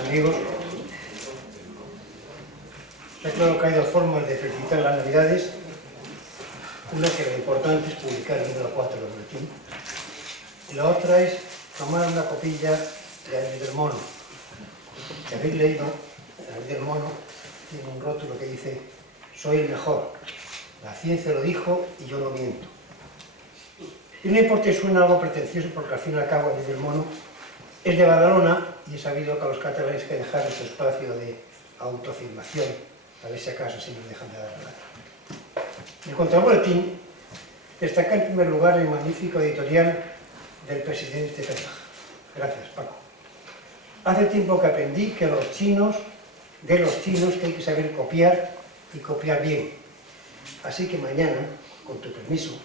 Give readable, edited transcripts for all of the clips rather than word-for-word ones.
amigos, está claro que hay dos formas de felicitar las Navidades. Una, que lo importante es publicar el número 4 del boletín, y la otra es tomar una copilla de Abril del Mono. Si habéis leído, Abril del Mono tiene un rótulo que dice: soy el mejor, la ciencia lo dijo y yo no miento. Y no importa si suena algo pretencioso, porque al fin y al cabo Abril del Mono es de Badalona, y he sabido que a los catalanes hay que dejar ese espacio de autoafirmación, a ver si acaso si nos dejan de dar nada. En cuanto al boletín, destaca en primer lugar el magnífico editorial del presidente Pedraja. Gracias, Paco. Hace tiempo que aprendí que de los chinos que hay que saber copiar y copiar bien. Así que mañana, con tu permiso,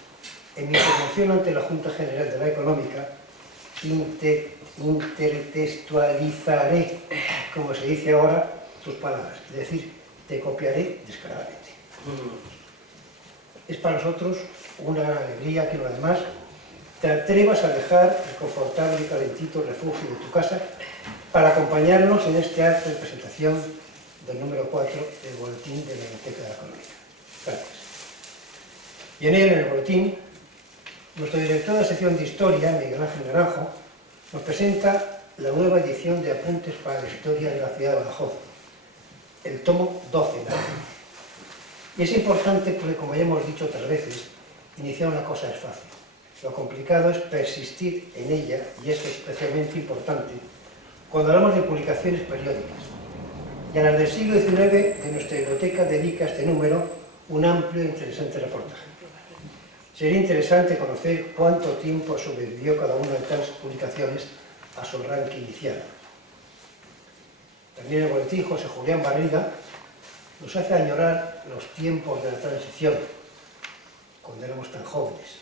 en mi intervención ante la Junta General de la Económica, intertextualizaré, como se dice ahora, tus palabras. Es decir, te copiaré descaradamente. Es para nosotros una gran alegría que, además, te atrevas a dejar el confortable y calentito refugio de tu casa para acompañarnos en este acto de presentación del número 4 del Boletín de la Biblioteca de la Económica. Gracias. Y en él, en el boletín, nuestro director de la sección de Historia, Miguel Ángel Naranjo, nos presenta la nueva edición de Apuntes para la Historia de la Ciudad de Badajoz, el tomo 12. Y es importante porque, como ya hemos dicho otras veces, iniciar una cosa es fácil. Lo complicado es persistir en ella, y es especialmente importante cuando hablamos de publicaciones periódicas. Y a las del siglo XIX, de nuestra biblioteca dedica a este número un amplio e interesante reportaje. Sería interesante conocer cuánto tiempo sobrevivió cada una de estas publicaciones a su arranque inicial. También el boletín José Julián Barriga nos hace añorar los tiempos de la transición, cuando éramos tan jóvenes,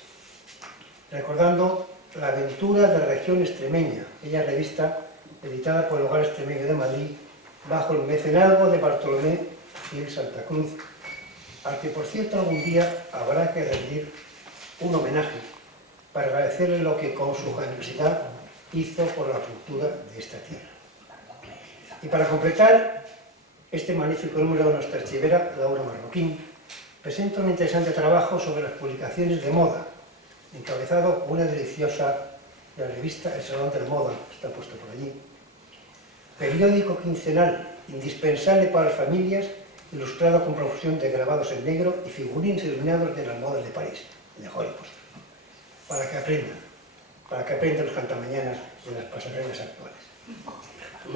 recordando la aventura de la región extremeña, aquella revista editada por el Hogar Extremeño de Madrid, bajo el mecenazgo de Bartolomé Gil Santa Cruz, al que, por cierto, algún día habrá que rendir un homenaje para agradecerle lo que con su generosidad hizo por la cultura de esta tierra. Y para completar este magnífico número de nuestra archivera, Laura Marroquín, presenta un interesante trabajo sobre las publicaciones de moda, encabezado por una deliciosa de la revista El Salón de la Moda, está puesto por allí. Periódico quincenal, indispensable para las familias, ilustrado con profusión de grabados en negro y figurines iluminados de las modas de París, de Hollywood, para que aprendan los cantamañanas de las pasarelas actuales.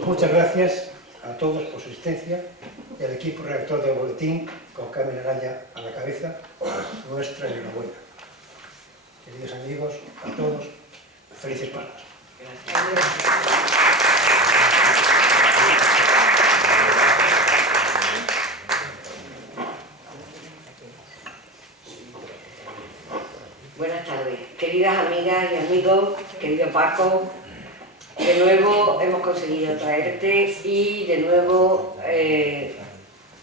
Muchas gracias a todos por su asistencia, y al equipo redactor del boletín, con Carmen Araya a la cabeza, nuestra enhorabuena. Queridos amigos, a todos, felices Pascuas. Buenas tardes, queridas amigas y amigos, querido Paco. De nuevo hemos conseguido traerte y de nuevo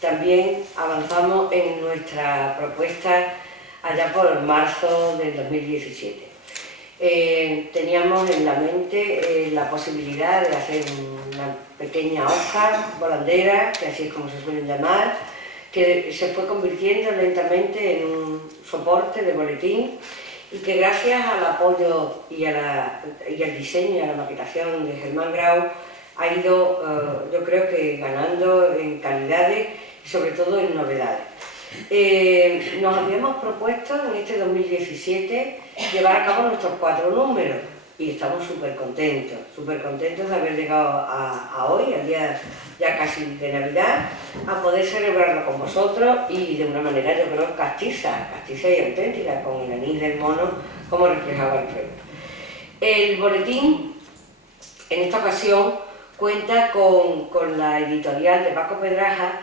también avanzamos en nuestra propuesta allá por marzo del 2017. Teníamos en la mente la posibilidad de hacer una pequeña hoja volandera, que así es como se suelen llamar, que se fue convirtiendo lentamente en un soporte de boletín, y que gracias al apoyo y al diseño y a la maquetación de Germán Grau ha ido, yo creo que ganando en calidades y sobre todo en novedades. Nos habíamos propuesto en este 2017 llevar a cabo nuestros 4 números y estamos súper contentos de haber llegado a hoy, al día ya casi de Navidad, a poder celebrarlo con vosotros y de una manera, yo creo, castiza y auténtica, con el anís del mono, como reflejaba Alfredo. El boletín, en esta ocasión, cuenta con la editorial de Paco Pedraja,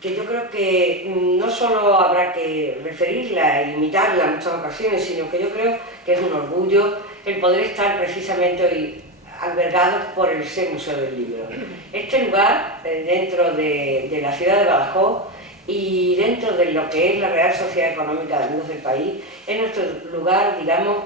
que yo creo que no solo habrá que referirla e imitarla en muchas ocasiones, sino que yo creo que es un orgullo el poder estar precisamente hoy albergados por el Museo del Libro. Este lugar, dentro de la ciudad de Badajoz y dentro de lo que es la Real Sociedad Económica de Amigos del País, es nuestro lugar, digamos,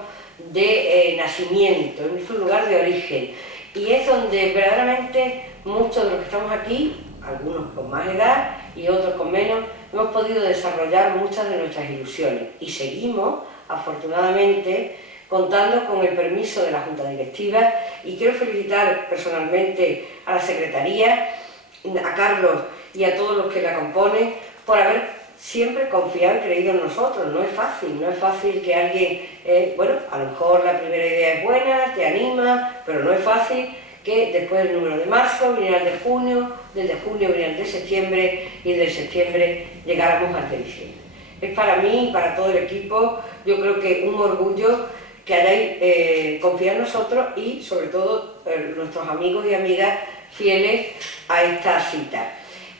de nacimiento, es nuestro lugar de origen, y es donde verdaderamente muchos de los que estamos aquí, algunos con más edad y otros con menos, hemos podido desarrollar muchas de nuestras ilusiones y seguimos, afortunadamente, contando con el permiso de la Junta Directiva, y quiero felicitar personalmente a la Secretaría, a Carlos y a todos los que la componen por haber siempre confiado y creído en nosotros. No es fácil que alguien, bueno, a lo mejor la primera idea es buena, te anima, pero no es fácil que después del número de marzo viniera el de junio, del de junio viniera el de septiembre y del septiembre llegáramos al de diciembre. Es para mí y para todo el equipo, yo creo que un orgullo que hayáis confiado en nosotros y sobre todo nuestros amigos y amigas fieles a esta cita.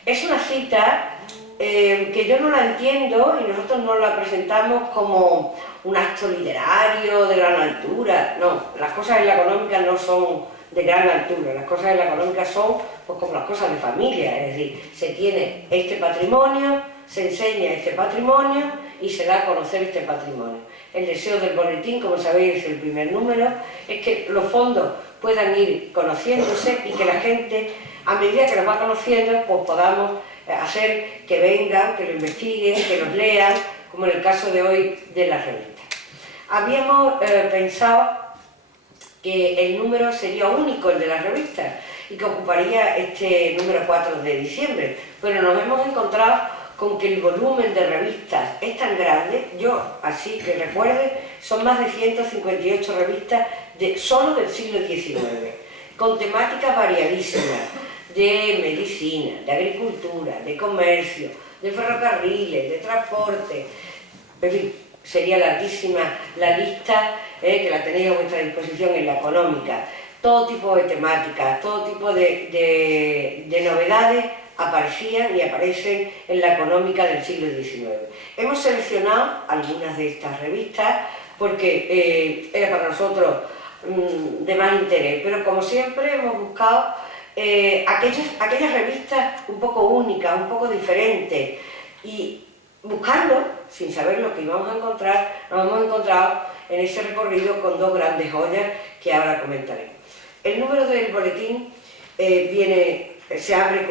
Es una cita que yo no la entiendo y nosotros no la presentamos como un acto literario de gran altura. No, las cosas en la económica no son de gran altura, las cosas en la económica son pues, como las cosas de familia, es decir, se tiene este patrimonio, se enseña este patrimonio y se da a conocer este patrimonio. El deseo del boletín, como sabéis, es el primer número, es que los fondos puedan ir conociéndose y que la gente, a medida que los va conociendo, pues podamos hacer que vengan, que lo investiguen, que los lean, como en el caso de hoy de las revistas. Habíamos pensado que el número sería único, el de las revistas, y que ocuparía este número 4 de diciembre, pero nos hemos encontrado con que el volumen de revistas es tan grande, yo así que recuerde, son más de 158 revistas solo del siglo XIX, con temáticas variadísimas, de medicina, de agricultura, de comercio, de ferrocarriles, de transporte, en fin, sería larguísima la lista, que la tenéis a vuestra disposición en la económica. Todo tipo de temáticas, todo tipo de novedades aparecían y aparecen en la económica del siglo XIX. Hemos seleccionado algunas de estas revistas porque era para nosotros de más interés, pero como siempre hemos buscado aquellas revistas un poco únicas, un poco diferentes, y buscando, sin saber lo que íbamos a encontrar, nos hemos encontrado en ese recorrido con dos grandes joyas que ahora comentaré. El número del boletín se abre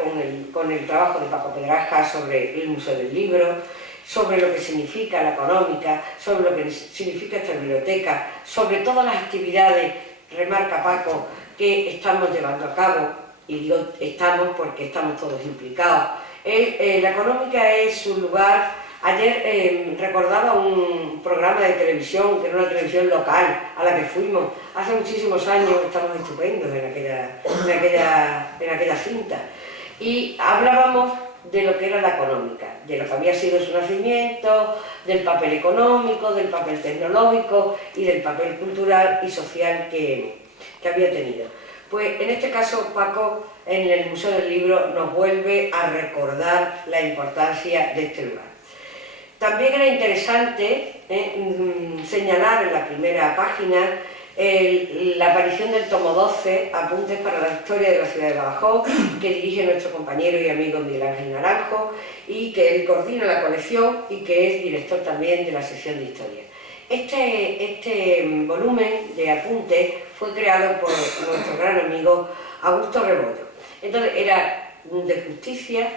con el trabajo de Paco Pedraja sobre el Museo del Libro, sobre lo que significa la económica, sobre lo que significa esta biblioteca, sobre todas las actividades, remarca Paco, que estamos llevando a cabo, y digo estamos porque estamos todos implicados. La económica es un lugar. Ayer recordaba un programa de televisión, que era una televisión local, a la que fuimos hace muchísimos años, estamos estupendos en aquella cinta, y hablábamos de lo que era la económica, de lo que había sido su nacimiento, del papel económico, del papel tecnológico y del papel cultural y social que había tenido. Pues en este caso Paco, en el Museo del Libro, nos vuelve a recordar la importancia de este lugar. También era interesante señalar en la primera página la aparición del tomo 12, Apuntes para la historia de la ciudad de Badajoz, que dirige nuestro compañero y amigo Miguel Ángel Naranjo, y que él coordina la colección y que es director también de la sección de historia. Este volumen de apuntes fue creado por nuestro gran amigo Augusto Rebollo. Entonces era de justicia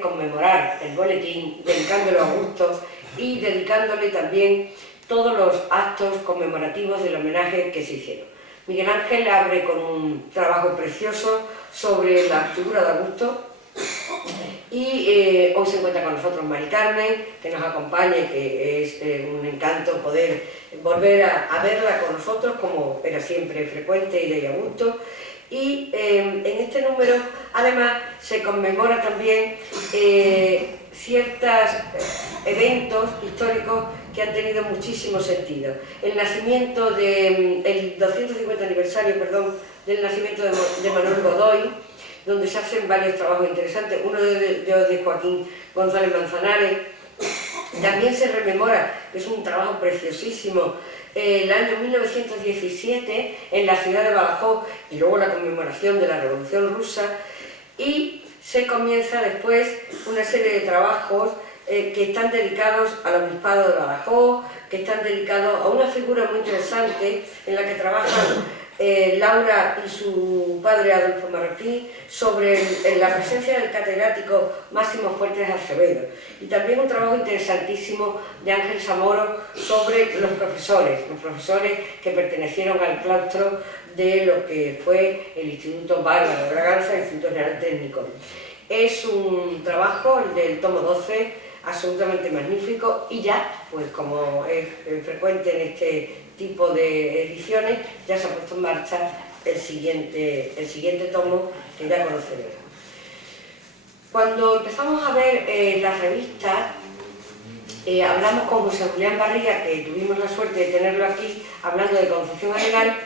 conmemorar el boletín, dedicándolo a Augusto y dedicándole también todos los actos conmemorativos del homenaje que se hicieron. Miguel Ángel abre con un trabajo precioso sobre la figura de Augusto y hoy se encuentra con nosotros Mari Carmen, que nos acompaña y que es un encanto poder volver a verla con nosotros, como era siempre frecuente y de Augusto. Y en este número además se conmemora también ciertos eventos históricos que han tenido muchísimo sentido. El nacimiento el 250 aniversario, del nacimiento de Manuel Godoy, donde se hacen varios trabajos interesantes, uno de Joaquín González Manzanares. También se rememora, es un trabajo preciosísimo, el año 1917 en la ciudad de Badajoz y luego la conmemoración de la Revolución Rusa, y se comienza después una serie de trabajos que están dedicados al obispado de Badajoz, que están dedicados a una figura muy interesante en la que trabajan Laura y su padre Adolfo Marroquín, sobre la presencia del catedrático Máximo Fuertes Acevedo, y también un trabajo interesantísimo de Ángel Zamoro sobre los profesores que pertenecieron al claustro de lo que fue el Instituto Bárbaro de Braganza, el Instituto General Técnico. Es un trabajo, el del tomo 12, absolutamente magnífico, y ya, pues como es frecuente en este tipo de ediciones, ya se ha puesto en marcha el siguiente tomo, que ya conoceremos. Cuando empezamos a ver las revistas, hablamos con José Julián Barriga, que tuvimos la suerte de tenerlo aquí, hablando de Concepción Arenal,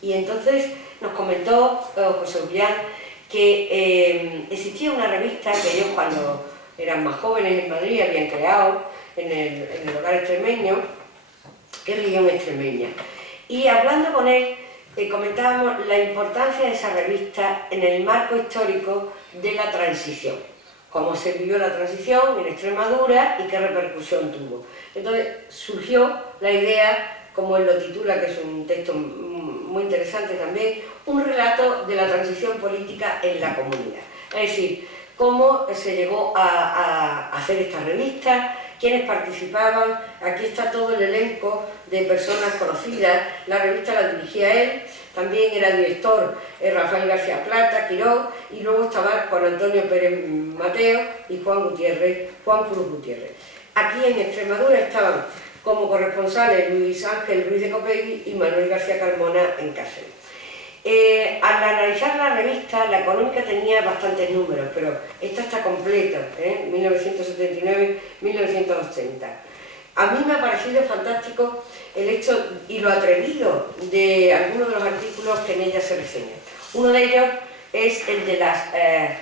y entonces nos comentó José Julián que existía una revista que ellos, cuando eran más jóvenes en Madrid, habían creado en el hogar extremeño, que es Región Extremeña. Y hablando con él, comentábamos la importancia de esa revista en el marco histórico de la transición, cómo se vivió la transición en Extremadura y qué repercusión tuvo. Entonces surgió la idea, como él lo titula, que es un texto muy interesante también, un relato de la transición política en la comunidad. Es decir, cómo se llegó a hacer esta revista, quiénes participaban. Aquí está todo el elenco de personas conocidas. La revista la dirigía él, también era director Rafael García Plata, Quirós, y luego estaba Juan Antonio Pérez Mateo y Juan Cruz Gutiérrez. Aquí en Extremadura estaban como corresponsales Luis Ángel Ruiz de Copegui y Manuel García Carmona en Cáceres. Al analizar la revista, la Económica tenía bastantes números, pero esta está completa, 1979-1980. A mí me ha parecido fantástico el hecho y lo atrevido de algunos de los artículos que en ella se reseñan. Uno de ellos es el de las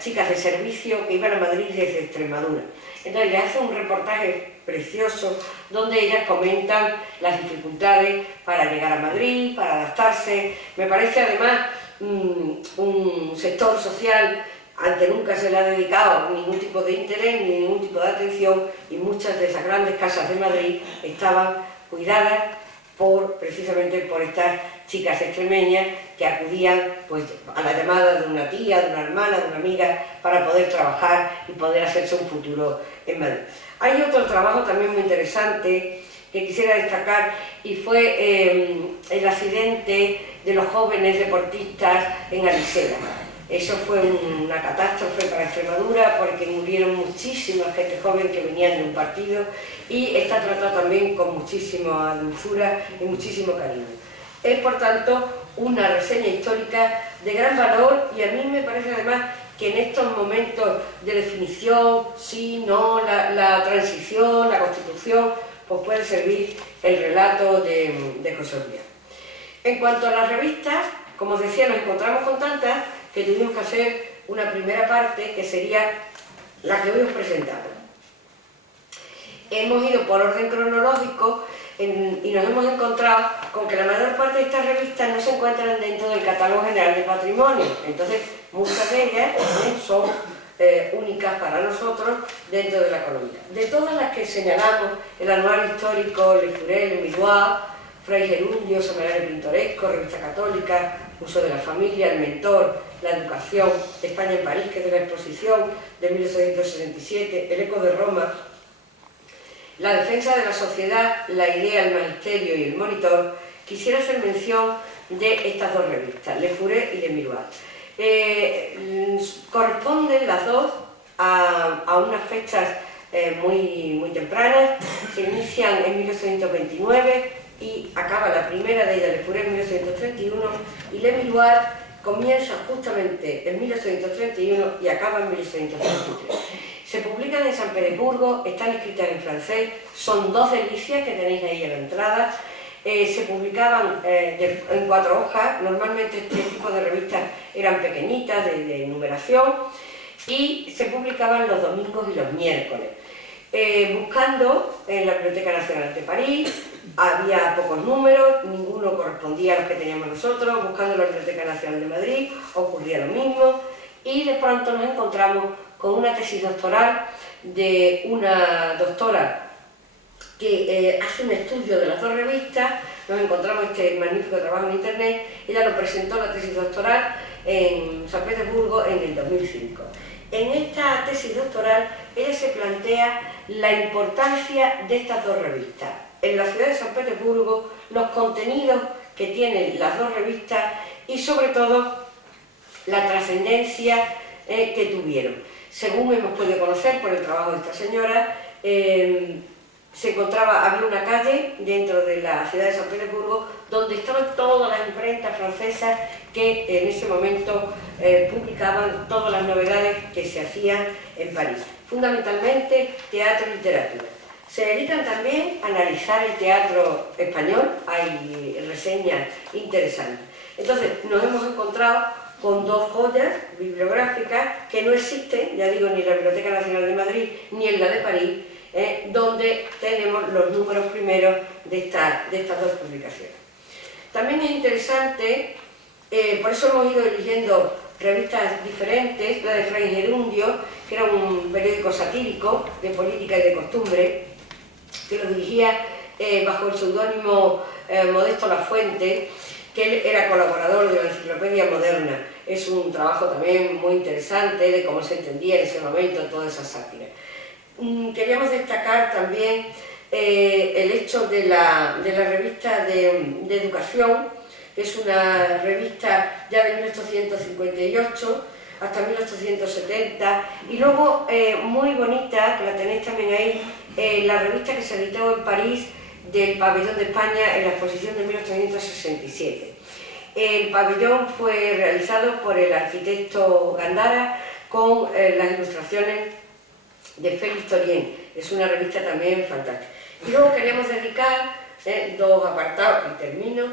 chicas de servicio que iban a Madrid desde Extremadura. Entonces le hace un reportaje precioso donde ellas comentan las dificultades para llegar a Madrid, para adaptarse. Me parece además un sector social al que nunca se le ha dedicado ningún tipo de interés ni ningún tipo de atención, y muchas de esas grandes casas de Madrid estaban cuidadas precisamente por estas chicas extremeñas que acudían pues, a la llamada de una tía, de una hermana, de una amiga, para poder trabajar y poder hacerse un futuro en Madrid. Hay otro trabajo también muy interesante que quisiera destacar, y fue el accidente de los jóvenes deportistas en Arisela. Eso fue una catástrofe para Extremadura porque murieron muchísima gente joven que venían de un partido, y está tratado también con muchísima dulzura y muchísimo cariño. Es, por tanto, una reseña histórica de gran valor, y a mí me parece además que en estos momentos de definición, sí, no, la transición, la constitución, pues puede servir el relato de José Julián. En cuanto a las revistas, como os decía, nos encontramos con tantas que tuvimos que hacer una primera parte que sería la que hoy os presentamos. Hemos ido por orden cronológico y nos hemos encontrado con que la mayor parte de estas revistas no se encuentran dentro del Catálogo General de Patrimonio. Entonces, muchas de ellas son únicas para nosotros dentro de la Económica. De todas las que señalamos, el Anuario Histórico, Le Furé, Le Miroir, Fray Gerundio, Semanario Pintoresco, Revista Católica, Museo de la Familia, El Mentor, La Educación, España en París, que es de la exposición de 1867, El Eco de Roma, La Defensa de la Sociedad, La Idea, El Magisterio y El Monitor, quisiera hacer mención de estas dos revistas, Le Furé y Le Miroir. Corresponden las dos a unas fechas muy tempranas, se inician en 1829 y acaba la primera de ellas, Le Furé, en 1831, y Le Miroir comienza justamente en 1831 y acaba en 1833. Se publican en San Petersburgo, están escritas en francés, son dos delicias que tenéis ahí a la entrada. Se publicaban en 4 hojas, normalmente este tipo de revistas eran pequeñitas, de numeración, y se publicaban los domingos y los miércoles. Buscando en la Biblioteca Nacional de París, había pocos números, ninguno correspondía a los que teníamos nosotros. Buscando en la Biblioteca Nacional de Madrid ocurría lo mismo, y de pronto nos encontramos con una tesis doctoral de una doctora que hace un estudio de las dos revistas, nos encontramos este magnífico trabajo en internet. Ella lo presentó la tesis doctoral en San Petersburgo en el 2005. En esta tesis doctoral ella se plantea la importancia de estas dos revistas. En la ciudad de San Petersburgo, los contenidos que tienen las dos revistas y sobre todo la trascendencia que tuvieron. Según hemos podido conocer por el trabajo de esta señora, había una calle dentro de la ciudad de San Petersburgo donde estaban todas las imprentas francesas que en ese momento publicaban todas las novedades que se hacían en París. Fundamentalmente teatro y literatura. Se dedican también a analizar el teatro español, hay reseñas interesantes. Entonces nos hemos encontrado con dos joyas bibliográficas que no existen, ya digo, ni en la Biblioteca Nacional de Madrid ni en la de París, donde tenemos los números primeros de estas dos publicaciones. También es interesante, por eso hemos ido eligiendo revistas diferentes, la de Fray Gerundio, que era un periódico satírico de política y de costumbre, que lo dirigía bajo el seudónimo Modesto Lafuente, que él era colaborador de la Enciclopedia Moderna. Es un trabajo también muy interesante de cómo se entendía en ese momento toda esa sátira. Queríamos destacar también el hecho de la revista de educación, que es una revista ya de 1858 hasta 1870, y luego muy bonita, que la tenéis también ahí, la revista que se editó en París del Pabellón de España en la exposición de 1867. El pabellón fue realizado por el arquitecto Gandara con las ilustraciones de Félix Torien. Es una revista también fantástica. Y luego queríamos dedicar dos apartados, y termino,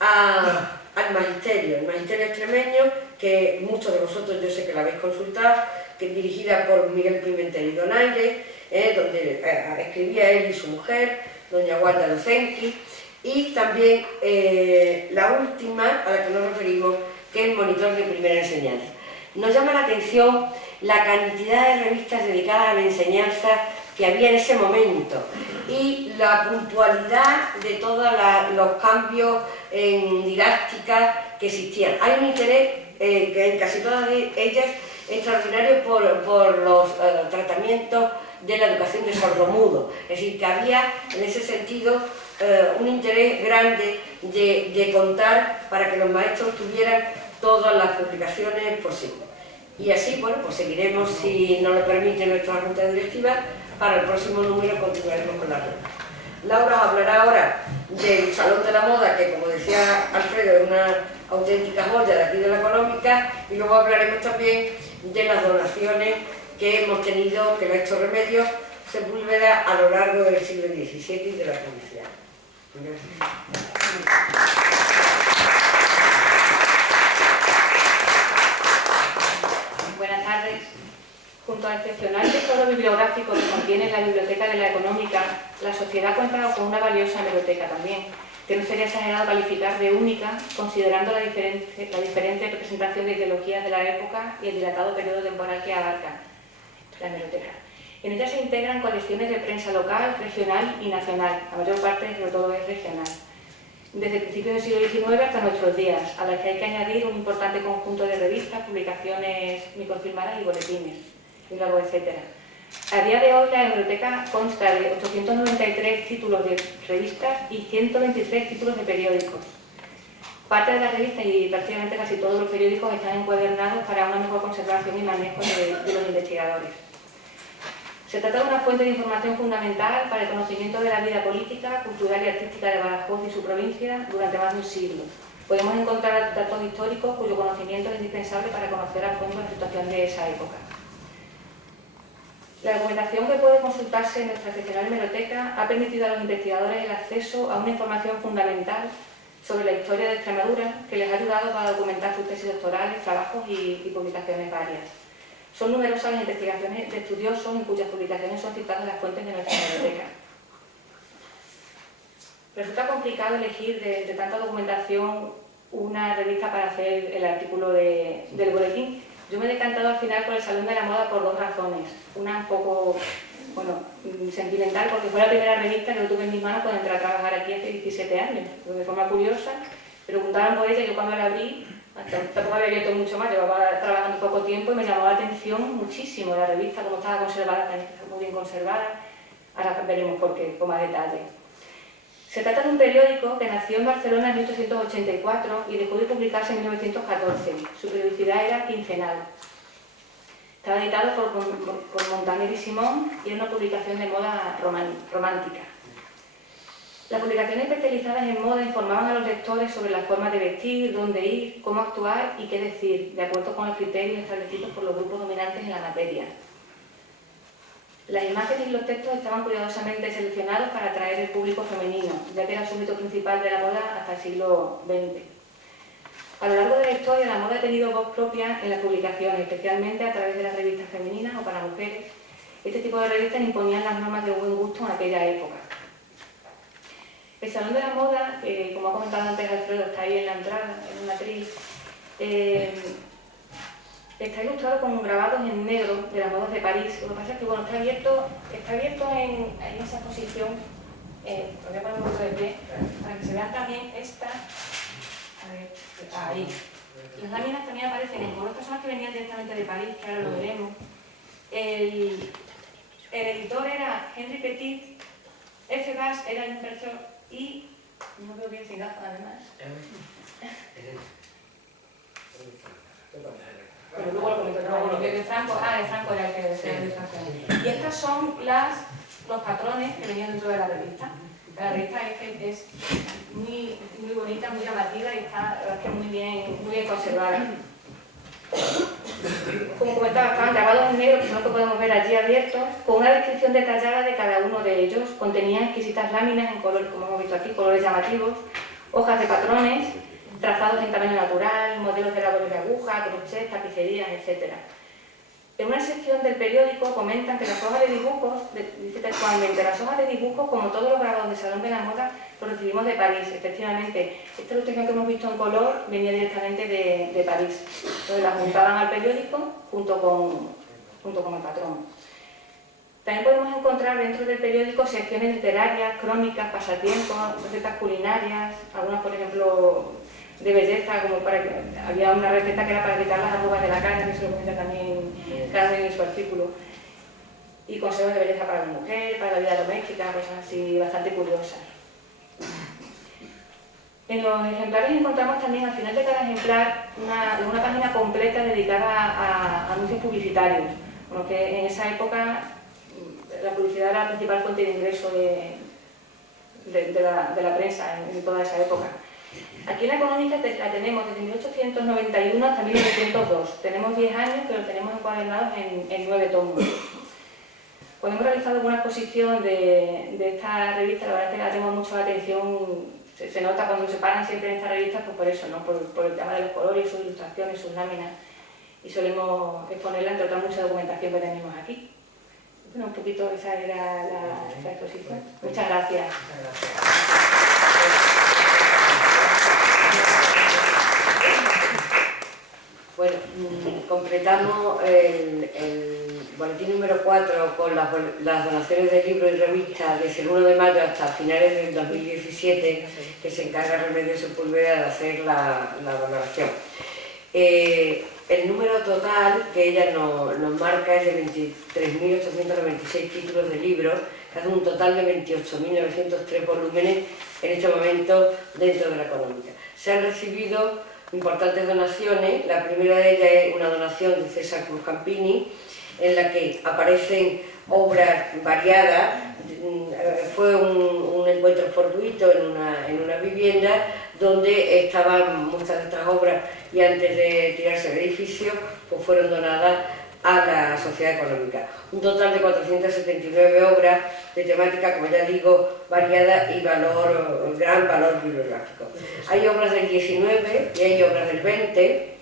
al magisterio, el magisterio extremeño, que muchos de vosotros yo sé que la habéis consultado, que es dirigida por Miguel Pimentel y Donaire, donde escribía él y su mujer, doña Guarda Lucenqui, y también la última a la que nos referimos, que es el monitor de primera enseñanza. Nos llama la atención la cantidad de revistas dedicadas a la enseñanza que había en ese momento y la puntualidad de todos los cambios en didáctica que existían. Hay un interés que en casi todas ellas extraordinario por los tratamientos de la educación de sordomudo. Es decir, que había en ese sentido un interés grande de contar para que los maestros tuvieran todas las publicaciones posibles. Y así, bueno, pues seguiremos, si nos lo permite nuestra Junta Directiva, para el próximo número continuaremos con la red. Laura os hablará ahora del Salón de la Moda, que como decía Alfredo, es una auténtica joya de aquí de la Económica, y luego hablaremos también de las donaciones que hemos tenido, que Néstor Remedios Sepúlveda a lo largo del siglo XVII y de la publicidad. Buenas tardes. Junto al excepcional tesoro bibliográfico que contiene la Biblioteca de la Económica, la sociedad cuenta con una valiosa biblioteca también, que no sería exagerado calificar de única, considerando la diferente representación de ideologías de la época y el dilatado periodo temporal que abarca la biblioteca. En ella se integran colecciones de prensa local, regional y nacional, la mayor parte sobre todo es regional, desde principios del siglo XIX hasta nuestros días, a las que hay que añadir un importante conjunto de revistas, publicaciones microfilmadas y boletines, y luego etcétera. A día de hoy la biblioteca consta de 893 títulos de revistas y 123 títulos de periódicos. Parte de las revistas y prácticamente casi todos los periódicos están encuadernados para una mejor conservación y manejo de los investigadores. Se trata de una fuente de información fundamental para el conocimiento de la vida política, cultural y artística de Badajoz y su provincia durante más de un siglo. Podemos encontrar datos históricos cuyo conocimiento es indispensable para conocer a fondo la situación de esa época. La documentación que puede consultarse en nuestra excepcional biblioteca ha permitido a los investigadores el acceso a una información fundamental sobre la historia de Extremadura que les ha ayudado para documentar sus tesis doctorales, trabajos y publicaciones varias. Son numerosas las investigaciones de estudiosos en cuyas publicaciones son citadas las fuentes de nuestra biblioteca. Resulta complicado elegir de tanta documentación una revista para hacer el artículo del boletín. Yo me he decantado al final por el Salón de la Moda por dos razones. Una un poco, bueno, sentimental, porque fue la primera revista que yo tuve en mis manos cuando entré a trabajar aquí hace 17 años. De forma curiosa, preguntaron por ella, yo cuando la abrí, tampoco había abierto mucho más, llevaba trabajando poco tiempo y me llamó la atención muchísimo la revista, cómo estaba conservada, también está muy bien conservada. Ahora veremos por qué, con más detalle. Se trata de un periódico que nació en Barcelona en 1884 y dejó de publicarse en 1914. Su periodicidad era quincenal. Estaba editado por Montaner y Simón y era una publicación de moda romántica. Las publicaciones especializadas en moda informaban a los lectores sobre las formas de vestir, dónde ir, cómo actuar y qué decir, de acuerdo con los criterios establecidos por los grupos dominantes en la materia. Las imágenes y los textos estaban cuidadosamente seleccionados para atraer el público femenino, ya que era el sujeto principal de la moda hasta el siglo XX. A lo largo de la historia, la moda ha tenido voz propia en las publicaciones, especialmente a través de las revistas femeninas o para mujeres. Este tipo de revistas imponían las normas de buen gusto en aquella época. El Salón de la Moda, como ha comentado antes Alfredo, está ahí en la entrada, en un atril, está ilustrado con grabados en negro de las modas de París. Lo que pasa es que bueno, está abierto en esa exposición. Lo voy a poner un poco de pie para que se vean también esta. A ver, ahí. Las láminas también aparecen en color, personas que venían directamente de París, que ahora lo veremos. El editor era Henri Petit, F. Bass era el impresor y no veo bien sin gafas además. Pero luego lo comento, de Franco era el que decía de Franco. Y estas son los patrones que venían dentro de la revista. La revista es muy bonita, muy llamativa y está muy bien conservada. Como comentaba, estaban grabados en negro, que son los que podemos ver allí abiertos, con una descripción detallada de cada uno de ellos. Contenían exquisitas láminas en colores, como hemos visto aquí, colores llamativos, hojas de patrones, trazados en tamaño natural, modelos de labores de aguja, crochets, tapicerías, etc. En una sección del periódico comentan que las hojas de dibujos, dice textualmente, las hojas de dibujos, como todos los grabados del Salón de la Moda, los recibimos de París. Efectivamente, esta ilustración que hemos visto en color venía directamente de París. Entonces la juntaban al periódico junto con el patrón. También podemos encontrar dentro del periódico secciones literarias, crónicas, pasatiempos, recetas culinarias, algunas, por ejemplo, de belleza, como había una receta que era para quitar las arrugas de la cara, que eso lo comenta también Carmen en su artículo, y consejos de belleza para la mujer, para la vida doméstica, cosas así bastante curiosas. En los ejemplares encontramos también al final de cada ejemplar una página completa dedicada a anuncios publicitarios, porque en esa época la publicidad era la principal fuente de ingreso de la prensa en toda esa época. Aquí en la Económica la tenemos desde 1891 hasta 1902. Tenemos 10 años, pero lo tenemos encuadernados en 9 tomos. Cuando hemos realizado alguna exposición de esta revista, la verdad es que le tenemos mucha atención. Se nota cuando se paran siempre en esta revista, pues por eso, ¿no? Por el tema de los colores, sus ilustraciones, sus láminas. Y solemos exponerla entre otras mucha documentación que tenemos aquí. Bueno, un poquito esa era la exposición. Muchas gracias. Bueno, completamos el boletín número 4 con las donaciones de libros y revistas desde el 1 de mayo hasta finales del 2017, que se encarga Remedios Sepúlveda de hacer la valoración. El número total que ella nos marca es de 23.896 títulos de libros, que hace un total de 28.903 volúmenes en este momento dentro de la Económica. Se han recibido importantes donaciones. La primera de ellas es una donación de César Cruz Campini, en la que aparecen obras variadas. Fue un encuentro fortuito en una vivienda donde estaban muchas de estas obras y antes de tirarse el edificio pues fueron donadas a la Sociedad Económica. Un total de 479 obras de temática, como ya digo, variada y gran valor bibliográfico. Hay obras del 19 y hay obras del 20,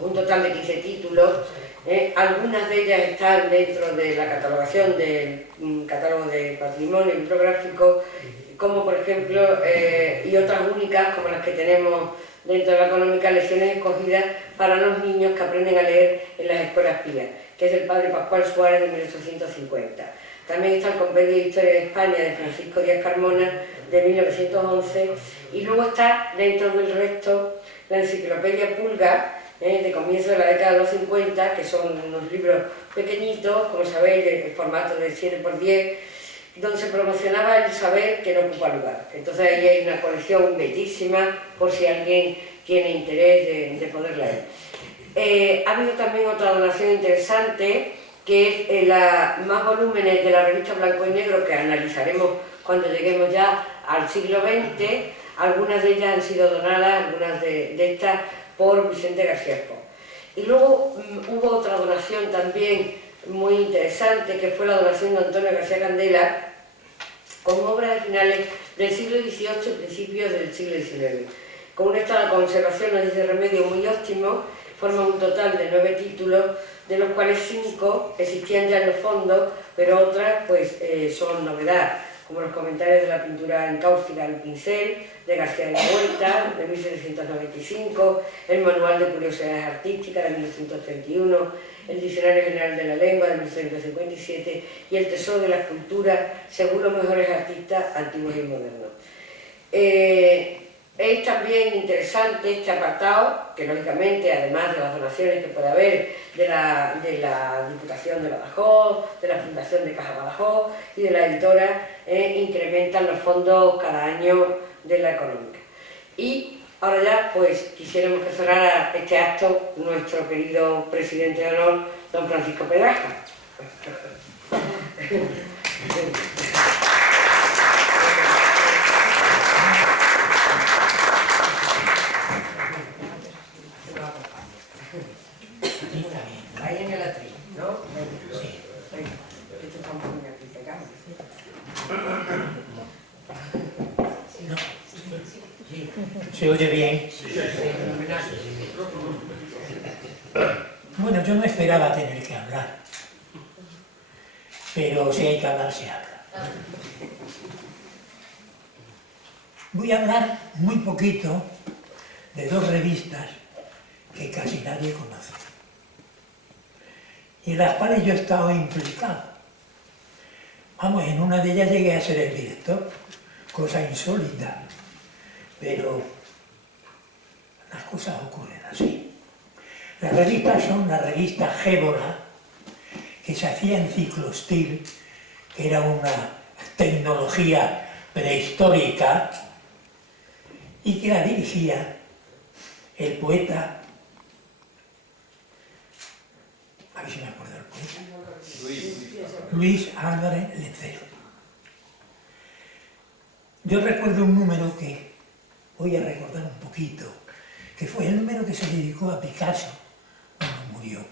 un total de 15 títulos. Algunas de ellas están dentro de la catalogación del catálogo de patrimonio bibliográfico, como por ejemplo, y otras únicas como las que tenemos dentro de la económica lecciones escogidas para los niños que aprenden a leer en las escuelas pías, que es el padre Pascual Suárez de 1850. También está el Compendio de Historia de España de Francisco Díaz Carmona de 1911, y luego está dentro del resto la Enciclopedia Pulgar, de comienzo de la década de los 50, que son unos libros pequeñitos, como sabéis, de formato de 7×10, donde se promocionaba el saber que no ocupa lugar. Entonces ahí hay una colección bellísima, por si alguien tiene interés de poder leer. Ha habido también otra donación interesante, que es más volúmenes de la revista Blanco y Negro, que analizaremos cuando lleguemos ya al siglo XX. Algunas de ellas han sido donadas, algunas de estas, por Vicente García Espó. Y luego hubo otra donación también muy interesante, que fue la donación de Antonio García Candela, con obras de finales del siglo XVIII y principios del siglo XIX. Con un estado de conservación, nos dice Remedio, muy óptimo, forman un total de 9 títulos, de los cuales 5 existían ya en los fondos, pero otras pues son novedad, como los comentarios de la pintura en cáustica al pincel, de García de la Huerta, de 1795, el Manual de Curiosidades Artísticas, de 1931, el Diccionario General de la Lengua, de 1957, y el Tesoro de la Escultura, según los mejores artistas antiguos y modernos. Es también interesante este apartado, que lógicamente, además de las donaciones que puede haber de la Diputación de Badajoz, de la Fundación de Caja Badajoz y de la editora, incrementan los fondos cada año de la económica. Y ahora ya, pues, quisiéramos que cerrara este acto nuestro querido presidente de honor, don Francisco Pedraja. Ahí en el atril, ¿no? Sí. Esto está un poco aquí pegado. No. ¿Se oye bien? Bueno, yo no esperaba tener que hablar, pero si hay que hablar, se habla. Voy a hablar muy poquito de 2 revistas que casi nadie conoce, y en las cuales yo he estado implicado. Vamos, en una de ellas llegué a ser el director, cosa insólita, pero las cosas ocurren así. Las revistas son la revista Gébora, que se hacía en ciclostil, que era una tecnología prehistórica, y que la dirigía el poeta, a ver si me acuerdo del poeta, Luis Álvarez Lencero. Yo recuerdo un número que voy a recordar un poquito, que fue el número que se dedicó a Picasso cuando murió.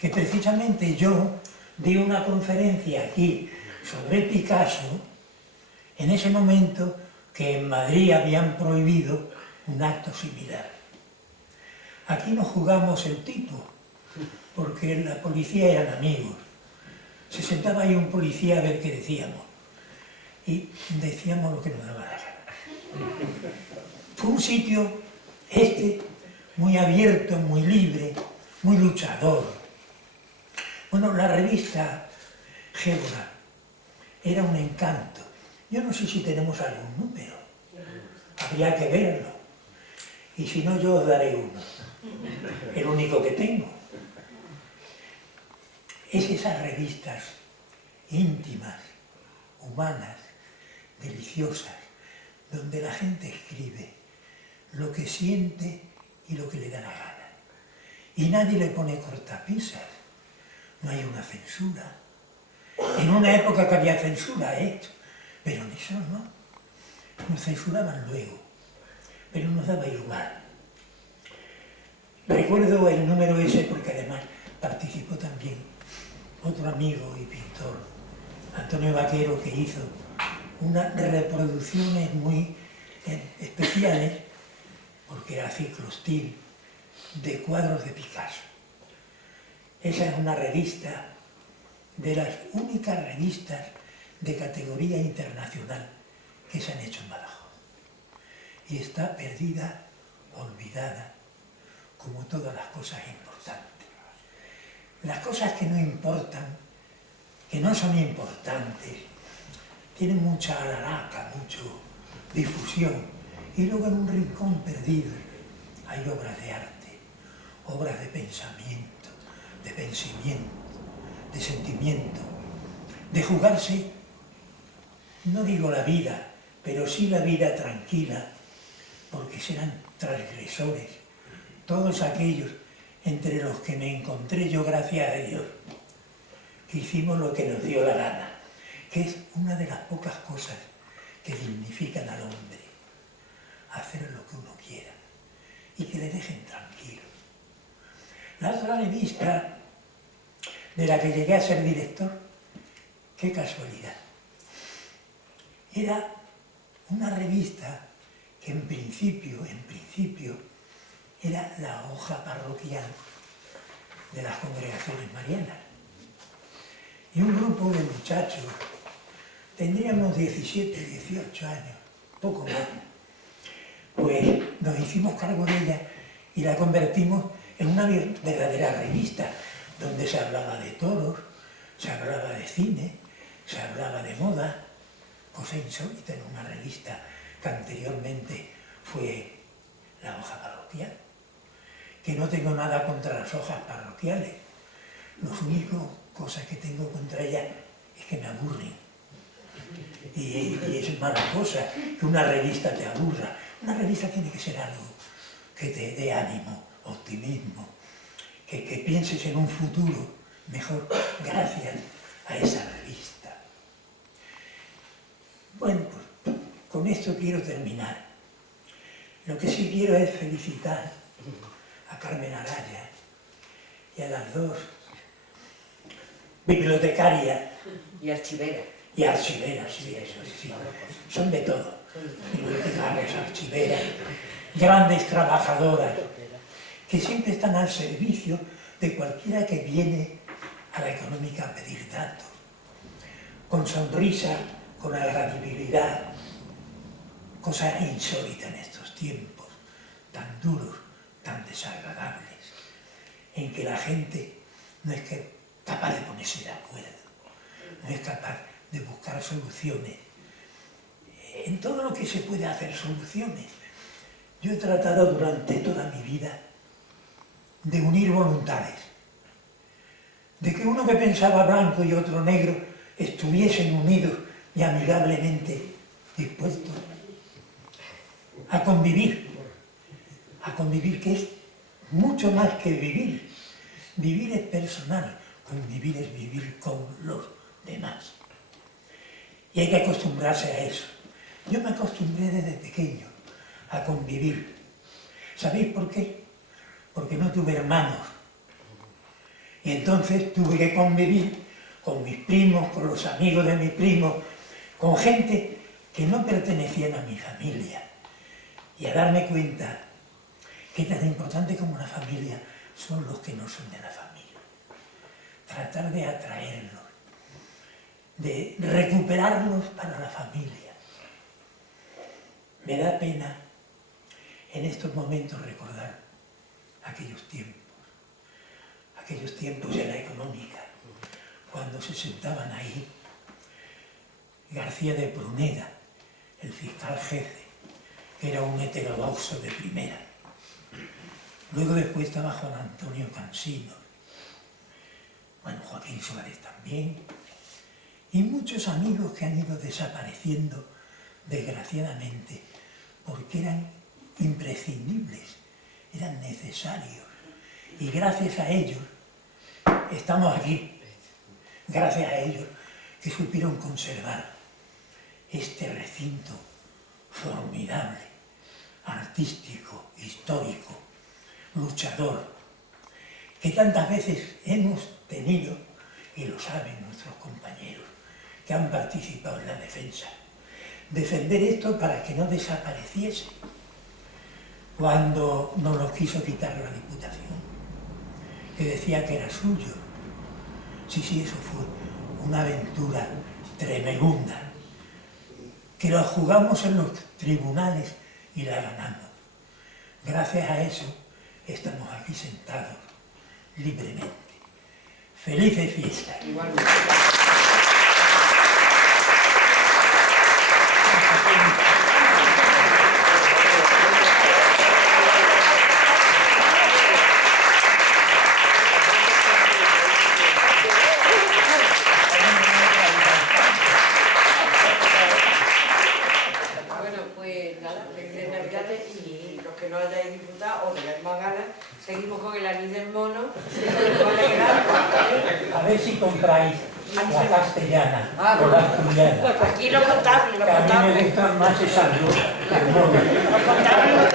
Que precisamente yo di una conferencia aquí sobre Picasso en ese momento que en Madrid habían prohibido un acto similar. Aquí no jugamos el tipo, porque la policía eran amigos. Se sentaba ahí un policía a ver qué decíamos, y decíamos lo que nos daba la gana. Fue un sitio, muy abierto, muy libre, muy luchador. Bueno, la revista Gébora era un encanto. Yo no sé si tenemos algún número, habría que verlo, y si no yo os daré uno, el único que tengo. Es esas revistas íntimas, humanas, deliciosas, donde la gente escribe lo que siente y lo que le da la gana. Y nadie le pone cortapisas, no hay una censura. En una época que había censura, pero en eso no. Nos censuraban luego, pero nos daba igual. Recuerdo el número ese porque además participó también otro amigo y pintor, Antonio Vaquero, que hizo unas reproducciones muy especiales, porque era ciclostil, de cuadros de Picasso. Esa es una revista, de las únicas revistas de categoría internacional que se han hecho en Badajoz. Y está perdida olvidada, como todas las cosas importantes. Las cosas que no importan, que no son importantes, tienen mucha alaraca, mucha difusión, y luego en un rincón perdido hay obras de arte, obras de pensamiento, de sentimiento, de jugarse, no digo la vida, pero sí la vida tranquila, porque serán transgresores todos aquellos entre los que me encontré yo, gracias a Dios, que hicimos lo que nos dio la gana, que es una de las pocas cosas que dignifican al hombre, hacer lo que uno quiera y que le dejen tranquilo. La otra revista de la que llegué a ser director, qué casualidad, era una revista que en principio era la hoja parroquial de las congregaciones marianas. Y un grupo de muchachos, tendríamos 17, 18 años, poco más, pues nos hicimos cargo de ella y la convertimos en una verdadera revista, donde se hablaba de toros, se hablaba de cine, se hablaba de moda, cosa insólita en una revista que anteriormente fue la hoja parroquial. Que no tengo nada contra las hojas parroquiales. Las únicas cosas que tengo contra ellas es que me aburren. Y es mala cosa que una revista te aburra. Una revista tiene que ser algo que te dé ánimo, optimismo, que pienses en un futuro mejor gracias a esa revista. Bueno, pues con esto quiero terminar. Lo que sí quiero es felicitar a Carmen Araya y a las dos bibliotecarias. Y archiveras. Y archiveras, sí, eso sí. Son de todo. Bibliotecarias, archiveras, grandes trabajadoras, que siempre están al servicio de cualquiera que viene a la económica a pedir datos. Con sonrisa, con agradabilidad, cosa insólita en estos tiempos, tan duros, tan desagradables, en que la gente no es capaz de ponerse de acuerdo, no es capaz de buscar soluciones. En todo lo que se puede hacer soluciones. Yo he tratado durante toda mi vida de unir voluntades, de que uno que pensaba blanco y otro negro estuviesen unidos y amigablemente dispuestos a convivir, que es mucho más que vivir. Vivir es personal, convivir es vivir con los demás. Y hay que acostumbrarse a eso. Yo me acostumbré desde pequeño a convivir. ¿Sabéis por qué? Porque no tuve hermanos. Y entonces tuve que convivir con mis primos, con los amigos de mis primos, con gente que no pertenecían a mi familia. Y a darme cuenta que tan importante como la familia son los que no son de la familia. Tratar de atraerlos, de recuperarlos para la familia. Me da pena en estos momentos recordar aquellos tiempos en la económica, cuando se sentaban ahí García de Pruneda, el fiscal jefe, que era un heterodoxo de primera. Luego después estaba Juan Antonio Cansino, bueno, Joaquín Suárez también, y muchos amigos que han ido desapareciendo, desgraciadamente, porque eran imprescindibles, eran necesarios. Y gracias a ellos estamos aquí, gracias a ellos que supieron conservar este recinto formidable, artístico, histórico, luchador, que tantas veces hemos tenido, y lo saben nuestros compañeros, que han participado en la defensa. Defender esto para que no desapareciese cuando nos lo quiso quitar la Diputación, que decía que era suyo. Sí, eso fue una aventura tremenda, que la jugamos en los tribunales y la ganamos. Gracias a eso estamos aquí sentados libremente. ¡Felices fiestas! Igualmente. Bueno, pues nada, felices Navidades y los que no hayáis disfrutado o tengáis más ganas, seguimos con el anís del mono. A ver si compráis la castellana o la asturiana. Aquí los contables, Que a mí me gustan más esas dos. los contables.